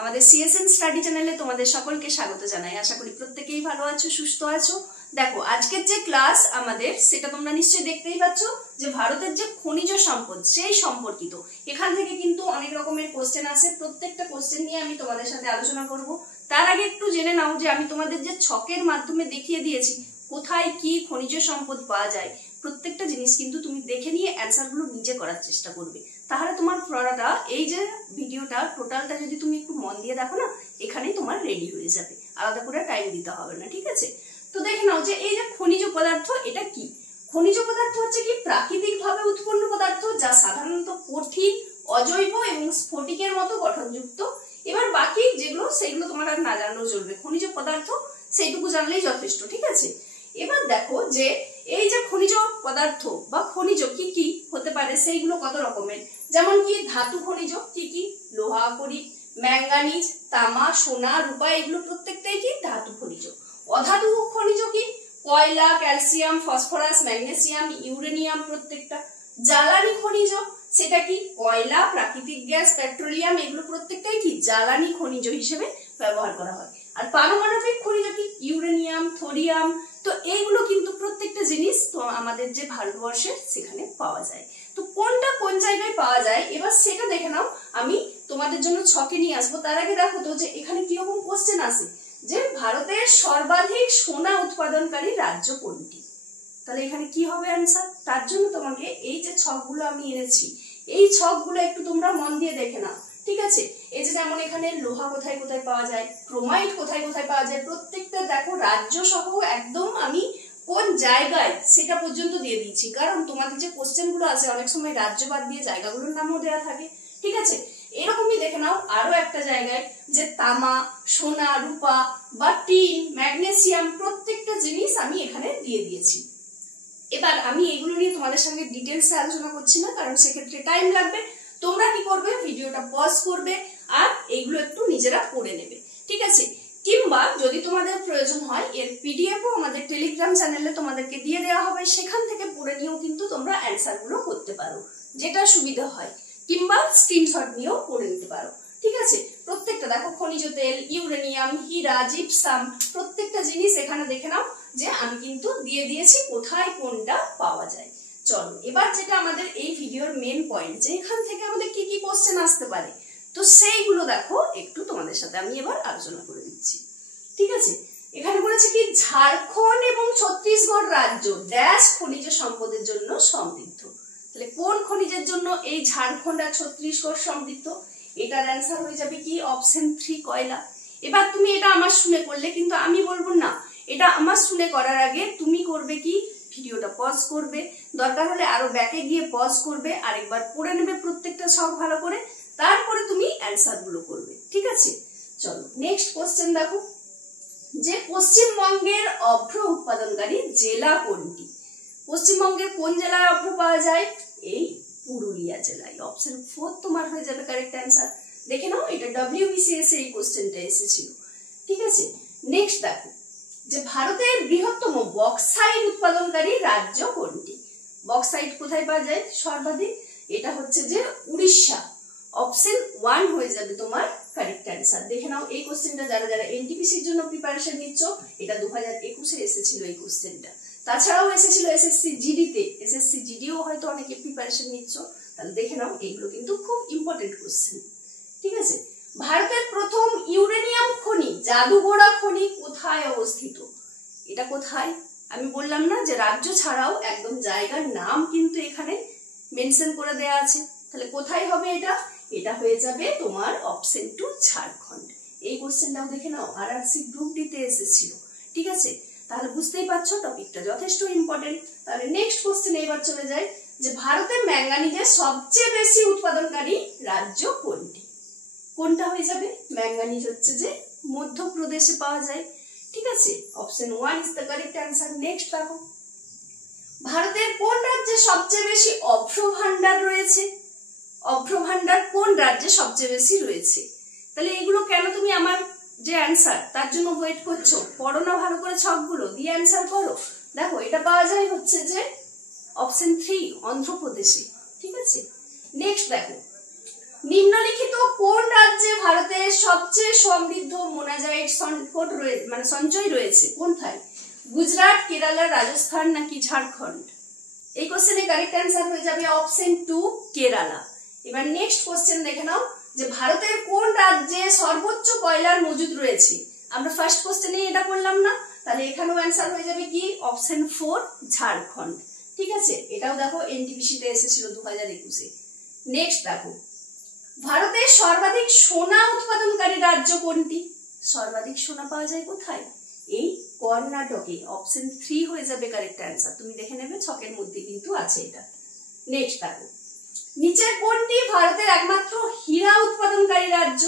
আমাদের CSN study চ্যানেলে তোমাদের সকলকে স্বাগত জানাই। আশা করি প্রত্যেকেই ভালো আছো, সুস্থ আছো। দেখো আজকের যে ক্লাস আমাদের সেটা তোমরা নিশ্চয়ই দেখতেই পাচ্ছ যে ভারতের যে খনিজ সম্পদ সেই সম্পর্কিত। এখান থেকে কিন্তু অনেক রকমের কোশ্চেন আসে, প্রত্যেকটা কোশ্চেন নিয়ে আমি তোমাদের সাথে আলোচনা করব। তার আগে একটু জেনে নাও যে আমি তোমাদের যে ছকের মাধ্যমে দেখিয়ে দিয়েছি কোথায় কি খনিজ সম্পদ পাওয়া যায়, প্রত্যেকটা জিনিস কিন্তু তুমি দেখে নিয়ে অ্যান্সার গুলো নিজে করার চেষ্টা করবে। তাহলে তোমার পড়াটা, এই যে ভিডিওটা টোটালটা যদি তুমি একটু মন দিয়ে দেখো না, এখানেই তোমার রেডি হয়ে যাবে, আলাদা করে টাইম দিতে হবে না। ঠিক আছে, তো দেখে নাও যে এই যে খনিজ পদার্থ, এটা কি? খনিজ পদার্থ হচ্ছে কি প্রাকৃতিক ভাবে উৎপন্ন পদার্থ, যা সাধারণত কঠিন, অজৈব এবং স্ফটিকের মতো গঠনযুক্ত। এবার বাকি যেগুলো সেগুলো তোমার আর না জানলেও চলবে, খনিজ পদার্থ সেইটুকু জানলেই যথেষ্ট। ঠিক আছে, এবার দেখো যে এই যে খনিজ পদার্থ বা খনিজ কি কি হতে পারে সেইগুলো কত রকমের। যেমন কি ধাতু খনিজ কি কি, লোহা, আকরিক, ম্যাঙ্গানিজ, তামা, সোনা, রূপা, এগুলো প্রত্যেকটাই কি ধাতু খনিজ। অধাতু খনিজ কি কয়লা, ক্যালসিয়াম, ফসফরাস, ম্যাগনেসিয়াম, ইউরেনিয়াম প্রত্যেকটা। জ্বালানি খনিজ সেটা কি কয়লা, প্রাকৃতিক গ্যাস, পেট্রোলিয়াম, এগুলো প্রত্যেকটাই কি জ্বালানি খনিজ হিসেবে ব্যবহার করা হয়। আর পারমাণবিক খনিজ কি ইউরেনিয়াম, থোরিয়াম। তো এইগুলো কিন্তু প্রত্যেকটা জিনিস তো আমাদের যে ভারতবর্ষে সেখানে পাওয়া যায়। তো কোনটা কোন জায়গায় পাওয়া যায় এবার সেটা দেখে নাও, আমি তোমাদের জন্য ছকে নিয়ে আসবো। তার আগে দেখো তো যে এখানে কিরকম কোশ্চেন আসে, যে ভারতের সর্বাধিক সোনা উৎপাদনকারী রাজ্য কোনটি। তাহলে এখানে কি হবে অ্যান্সার? তার জন্য তোমাকে এই যে ছকগুলো আমি এনেছি, এই ছকগুলো একটু তোমরা মন দিয়ে দেখে নাও। ঠিক আছে, এই যে যেমন এখানে লোহা কোথায় কোথায় পাওয়া যায়, ক্রোমাইট কোথায় কোথায় পাওয়া যায়, প্রত্যেকটা দেখো রাজ্য সহ একদম আমি কোন জায়গায় সেটা পর্যন্ত দিয়ে দিয়েছি। কারণ তোমাদের যে কোশ্চেন গুলো আছে অনেক সময় রাজ্য বাদ দিয়ে জায়গাগুলোর নামও দেওয়া থাকে। ঠিক আছে, এরকমই দেখে নাও আরো একটা জায়গায় যে তামা, সোনা, রূপা বা টিন, ম্যাগনেসিয়াম, প্রত্যেকটা জিনিস আমি এখানে দিয়ে দিয়েছি। এবার আমি এগুলো নিয়ে তোমাদের সঙ্গে ডিটেলসে আলোচনা করছি না, কারণ সেক্ষেত্রে টাইম লাগবে। তোমরা কি করবে, ভিডিওটা পজ করবে আর এইগুলো একটু নিজেরা পড়ে নেবে। ঠিক আছে, কিংবা যদি তোমাদের প্রয়োজন হয় এর পিডিএফও আমাদের টেলিগ্রাম চ্যানেলে তোমাদেরকে দিয়ে দেওয়া হবে, সেখান থেকে পড়ে নিয়েও কিন্তু তোমরা অ্যান্সার গুলো করতে পারো, যেটা সুবিধা হয়, কিংবা স্ক্রিনশট নিয়েও পড়ে নিতে পারো। ঠিক আছে, প্রত্যেকটা দেখো খনিজ তেল, ইউরেনিয়াম, হীরা, জিপসাম, প্রত্যেকটা জিনিস এখানে দেখে নাও যে আমি কিন্তু দিয়ে দিয়েছি কোথায় কোনটা পাওয়া যায়। চলো এবার যেটা আমাদের এই ভিডিওর মেন পয়েন্ট, যে এখান থেকে আমাদের কি কি কোশ্চেন আসতে পারে, তো সেইগুলো দেখো একটু তোমাদের সাথে আমি এবার আলোচনা করে দিচ্ছি। ঠিক আছে, এখানে বলেছে কি ঝাড়খণ্ড এবং ছত্তিশগড় রাজ্য ড্যাশ খনিজ সম্পদের জন্য সমৃদ্ধ। তাহলে কোন খনিজের জন্য এই ঝাড়খণ্ড আর ছত্তিশগড় সমৃদ্ধ? এটার অ্যান্সার হয়ে যাবে কি অপশন 3 কয়লা। এবার তুমি এটা আমার শুনে করলে, কিন্তু আমি বলবো না, এটা আমার শুনে করার আগে তুমি করবে কি ভিডিওটা পজ করবে, দরকার হলে আরো ব্যাকে গিয়ে পজ করবে, আরেকবার পড়ে নেবে প্রত্যেকটা সব ভালো করে, তারপরে তুমি অ্যান্সার গুলো করবে। ঠিক আছে, চলো নেক্সট কোশ্চেন দেখো, যে পশ্চিমবঙ্গের অভ্র উৎপাদনকারী জেলা কোনটি? পশ্চিমবঙ্গের কোন জেলায় অভ্র পাওয়া যায়? এই পুরুলিয়া জেলায়। অপশন 4 তোমার হয়ে যাবে কারেক্ট অ্যান্সার। দেখে নাও, এটা WBCS এই কোশ্চেনটা এসেছিল। ঠিক আছে, নেক্সট দেখো যে ভারতের বৃহত্তম বক্সাইট উৎপাদনকারী রাজ্য কোনটি? বক্সাইট কোথায় পাওয়া যায় সর্বাধিক? এটা হচ্ছে যে উড়িষ্যা। অপশন 1 হয়ে যাবে তোমার কারেক্ট অ্যান্সার। দেখে নাও এই কোশ্চেনটা যারা যারা এনটিপিসির জন্য প্রিপারেশন নিচ্ছ, এটা 2021-এ এসেছিল এই কোশ্চেনটা। তাছাড়াও এসেছিল এসএসসি জিডিতে, এসএসসি জিডিও হয়তো অনেকে প্রিপারেশন নিচ্ছ, তাহলে দেখে নাও এগুলো কিন্তু খুব ইম্পর্টেন্ট কোশ্চেন। ঠিক আছে, ভারতের প্রথম ইউরেনিয়াম খনি জাদুগোড়া খনি কোথায় অবস্থিত? এটা কোথায়? আমি বললাম না যে রাজ্য ছাড়াও একদম জায়গার নাম কিন্তু এখানে মেনশন করে দেয়া আছে। তাহলে কোথায় হবে এটা? এটা হয়ে যাবে তোমার অপশন 2 ঝাড়খণ্ড। এই কোশ্চেনটাও দেখে নাও আরআরসি গ্রুপ ডিতে এসেছিল। ঠিক আছে, তাহলে বুঝতেই পারছো টপিকটা যথেষ্ট ইম্পর্টেন্ট। তাহলে নেক্সট কোশ্চেন এবার চলে যায়, যে ভারতের ম্যাঙ্গানিজের সবচেয়ে বেশি উৎপাদনকারী রাজ্য কোনটি? কোনটা হয়ে যাবে? ম্যাঙ্গানিজ হচ্ছে যে মধ্যপ্রদেশে পাওয়া যায়। ঠিক আছে, option 1 is the correct answer. Next দেখো, ভারতের কোন রাজ্যে সবচেয়ে বেশি অভ্র ভান্ডার রয়েছে? অভ্র ভান্ডার কোন রাজ্যে সবচেয়ে বেশি রয়েছে? তাহলে এগুলো কেন তুমি আমার যে অ্যান্সার তার জন্য ওয়েট করছো? পড়ো না ভালো করে ছকগুলো দিয়ে অ্যান্সার করো। দেখো এটা পাওয়া যায় হচ্ছে যে অপশন 3 অন্ধ্রপ্রদেশে। ঠিক আছে, নেক্সট দেখো, নিম্নলিখিত কোন রাজ্যে ভারতের সবচেয়ে সমৃদ্ধ মোনাজাইট সম্পদ রয়েছে, মানে সঞ্চয় রয়েছে? কোনটায়? গুজরাট, কেরালা, রাজস্থান নাকি ঝাড়খণ্ড? এই কোশ্চেনের কারেক্ট অ্যান্সার হয়ে যাবে অপশন 2 কেরালা। এবার নেক্সট কোশ্চেন দেখে নাও যে ভারতের কোন রাজ্যে সর্বোচ্চ কয়লার মজুদ রয়েছে? আমরা ফার্স্ট কোশ্চেনে এটা করলাম না, তাহলে এখানেও অ্যান্সার হয়ে যাবে কি অপশন 4 ঝাড়খণ্ড। ঠিক আছে, এটাও দেখো এনটিপিসি তে এসেছিল 2021-এ। নেক্সট দেখো ভারতের সর্বাধিক সোনা উৎপাদনকারী রাজ্য কোনটি? সর্বাধিক সোনা পাওয়া যায় কোথায়? এই কর্ণাটকে। অপশন 3 হয়ে যাবে কারেক্ট অ্যান্সার। তুমি দেখে নেবে, ছকের মধ্যে কিন্তু আছে এটা। নেক্সট দেখো নিচের কোনটি ভারতের একমাত্র হীরা উৎপাদনকারী রাজ্য?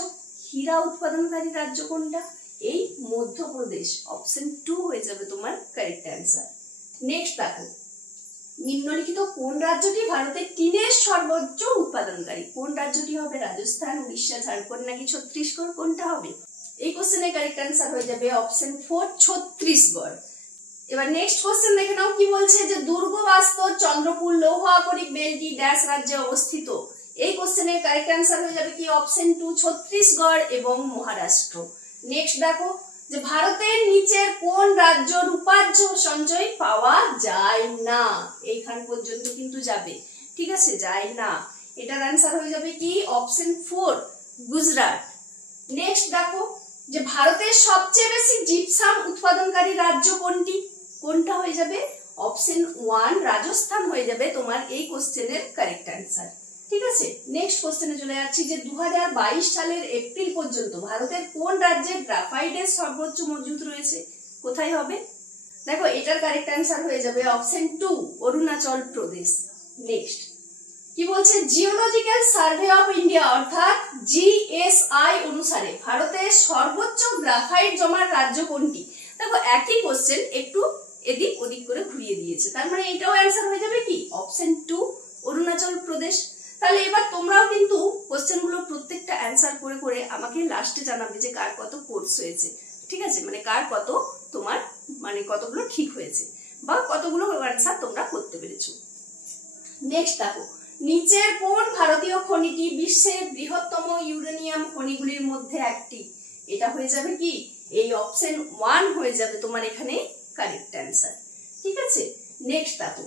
হীরা উৎপাদনকারী রাজ্য কোনটা? এই মধ্যপ্রদেশ। অপশন 2 হয়ে যাবে তোমার কারেক্ট অ্যান্সার। নেক্সট দেখো নিম্নলিখিত কোন রাজ্যটি ভারতের টিনের সর্বোচ্চ উৎপাদনকারী? কোন রাজ্যটি হবে? রাজস্থান, উড়িষ্যা, ঝাড়খণ্ড নাকি ছত্তিশগড়? কোনটা হবে? এই কোশ্চেনের কারেক্ট অ্যান্সার হয়ে যাবে অপশন 4 ছত্তিশগড়। এবার নেক্সট কোশ্চেন দেখে নাও কি বলছে যে দুর্গবাস্তর চন্দ্রপুর লৌহ আকরিক বেলটি ড্যাশ রাজ্যে অবস্থিত? এই কোশ্চেনের কারেক্ট অ্যান্সার হয়ে যাবে কি অপশন 2 ছত্তিশগড় এবং মহারাষ্ট্র। নেক্সট দেখো যে ভারতের নিচের কোন রাজ্য রূপাজ্য সঞ্চয় পাওয়া যায় না? এইখান পর্যন্ত কিন্তু যাবে। ঠিক আছে, যায় না। এটার অ্যান্সার হয়ে যাবে কি অপশন 4 গুজরাট। নেক্সট দেখো যে ভারতের সবচেয়ে বেশি জিপসাম উৎপাদনকারী রাজ্য কোনটি? কোনটা হয়ে যাবে? অপশন 1 রাজস্থান হয়ে যাবে তোমার এই কোশ্চেনের কারেক্ট অ্যান্সার। ঠিক আছে, নেক্সট কোশ্চেনে চলে যাচ্ছি যে 2022 সালের এপ্রিল পর্যন্ত ভারতের কোন রাজ্যে গ্রাফাইটের সর্বোচ্চ মজুদ রয়েছে? কোথায় হবে? দেখো এটার কারেক্ট অ্যান্সার হয়ে যাবে অপশন 2 অরুণাচল প্রদেশ। নেক্সট কি বলছে জিওলজিক্যাল সার্ভে অফ ইন্ডিয়া অর্থাৎ জিএসআই অনুসারে ভারতের সর্বোচ্চ গ্রাফাইট জমার রাজ্য কোনটি? দেখো একই কোশ্চেন একটু এদিক ওদিক করে ঘুরিয়ে দিয়েছে, তার মানে এটাও অ্যান্সার হয়ে যাবে কি অপশন 2 অরুণাচল প্রদেশ। তাহলে এবার তোমরাও কিন্তু কোশ্চেন গুলো প্রত্যেকটা অ্যান্সার করে করে আমাকে লাস্টে জানাবে যে কার কত কোর্স হয়েছে। ঠিক আছে, মানে কার কত তোমার মানে কতগুলো ঠিক হয়েছে বা কতগুলো অ্যান্সার তোমরা করতে পেরেছো। নেক্সট দেখো নিচের কোন ভারতীয় খনিটি বিশ্বের বৃহত্তম ইউরেনিয়াম খনিগুলির মধ্যে একটি? এটা হয়ে যাবে কি এই অপশন 1 হয়ে যাবে তোমার এখানে কারেক্ট অ্যান্সার। ঠিক আছে, নেক্সট দেখো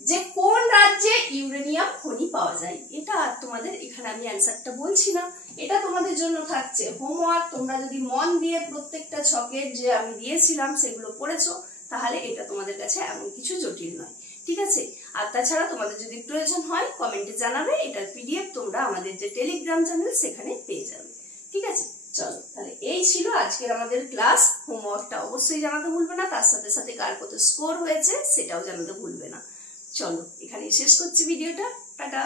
যে কোন রাজ্যে ইউরেনিয়াম খনি পাওয়া যায়? এটা তোমাদের এখানে আমি অ্যান্সারটা বলছি না, এটা তোমাদের জন্য থাকছে হোমওয়ার্ক। তোমরা যদি মন দিয়ে প্রত্যেকটা ছকের যে আমি দিয়েছিলাম সেগুলো পড়েছো তাহলে এটা তোমাদের কাছে এমন কিছু জটিল নয়। ঠিক আছে, আর তাছাড়া তোমাদের যদি প্রয়োজন হয় কমেন্টে জানাবে, এটার পিডিএফ তোমরা আমাদের যে টেলিগ্রাম চ্যানেল সেখানে পেয়ে যাবে। ঠিক আছে, চলো তাহলে এই ছিল আজকের আমাদের ক্লাস। হোমওয়ার্কটা অবশ্যই জানাতে ভুলবে না, তার সাথে সাথে কার কত স্কোর হয়েছে সেটাও জানাতে ভুলবে না। চলো এখানেই শেষ করছি ভিডিওটা। টাটা।